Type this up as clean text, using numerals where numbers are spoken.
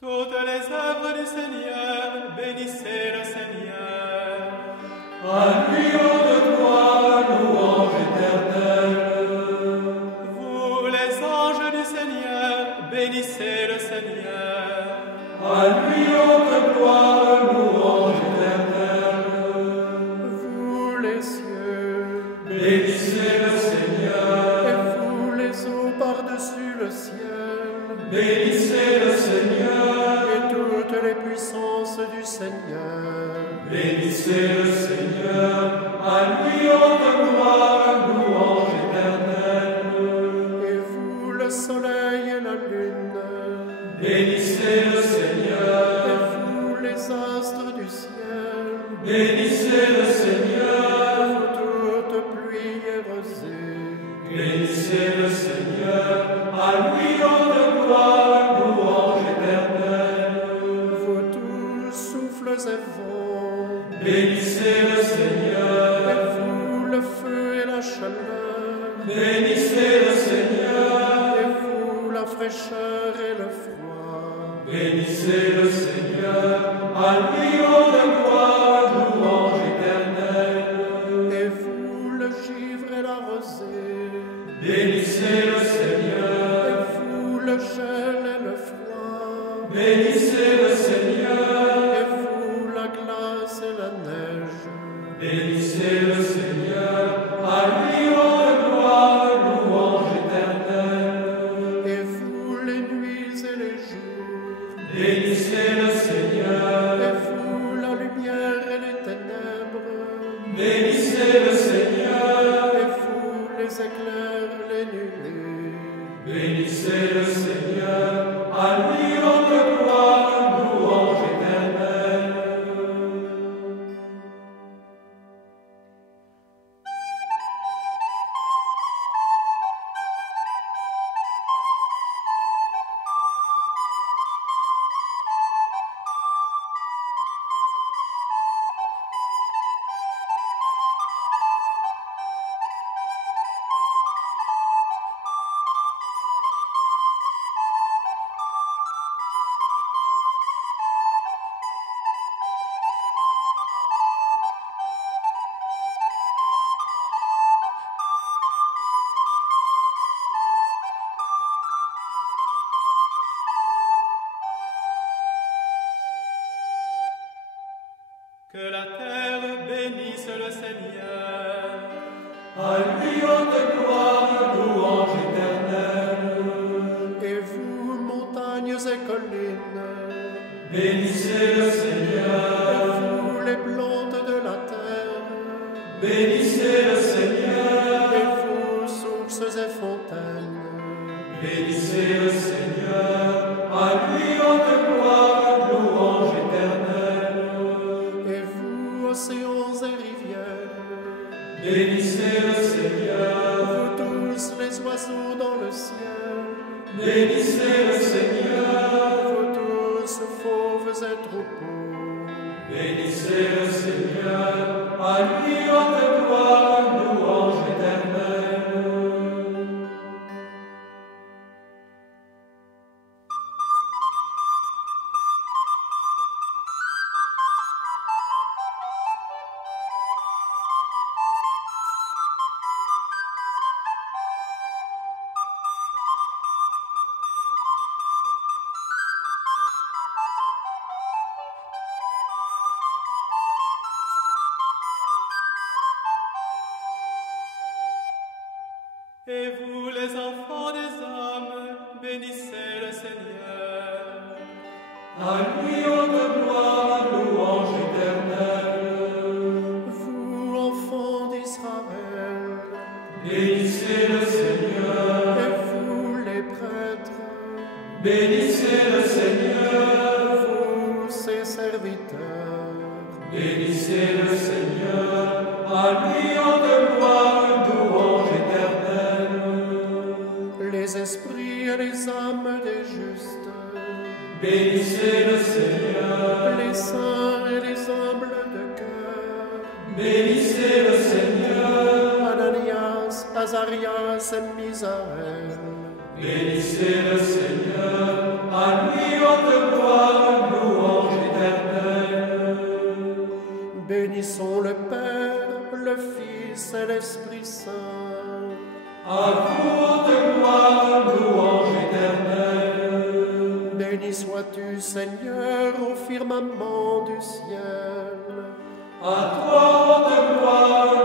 Toutes les œuvres du Seigneur, bénissez le Seigneur. À lui haut de gloire, louange éternelle. Vous, les anges du Seigneur, bénissez le Seigneur. À lui haut de gloire, louange éternelle. Vous les cieux, Bénissez le Seigneur. et vous les eaux par-dessus le ciel, Bénissez le Seigneur. et toutes les puissances du Seigneur. Bénissez le Seigneur. À lui haut de gloire, louange éternelle. Et vous, le soleil et la lune, Bénissez le et Seigneur. vous, les astres du ciel, Bénissez le Seigneur. vous toute pluie et rosée. Bénissez le Seigneur. À lui haut de gloire, louange éternelle. Vous tous, souffles et vents, Bénissez le et Seigneur. vous, le feu et la chaleur, Bénissez le Seigneur. et vous, la fraîcheur et le froid. Bénissez le Seigneur. À lui haut de gloire, louange éternelle. Et vous, le givre et la rosée, Bénissez le et Seigneur. vous, le gel et le froid, Bénissez le Seigneur. et vous, la glace et la neige. Bénissez le Seigneur. À lui haut de gloire, louange éternelle. Et vous, les nuits et les jours, Bénissez le et Seigneur. vous, la lumière et les ténèbres, Bénissez le Seigneur. et vous, les éclairs, les nuées. Bénissez le Seigneur. À lui haut de gloire, louange éternelle. Que la terre bénisse le Seigneur. À lui haut de gloire, louange éternelle. Et vous, montagnes et collines, Bénissez le et Seigneur. vous, les plantes de la terre, Bénissez le Seigneur. et vous, sources et fontaines, Bénissez le Seigneur. À lui haut de gloire, louange éternelle. et vous, océans et rivières, Bénissez le Seigneur. vous tous, les oiseaux dans le ciel, Bénissez le Seigneur. vous tous, fauves et troupeaux. Bénissez le Seigneur. À lui haut de gloire, louange éternelle. Et vous, les enfants des hommes, bénissez le Seigneur. À lui haut de gloire, louange éternelle. Vous, enfants d'Israël, Bénissez le Seigneur. et vous, les prêtres, Bénissez le Seigneur. vous, ses serviteurs, Bénissez le Seigneur. À lui haut de gloire, louange éternelle. les esprits et les âmes des justes, Bénissez le Seigneur. les saints et les humbles de cœur, Bénissez le Seigneur. Ananias, Azarias et Misaël, Bénissez le Seigneur. À lui haute gloire. Fils et l'Esprit Saint. À vous de gloire, louange éternelle. Béni sois-tu, Seigneur, au firmament du ciel. À toi de gloire,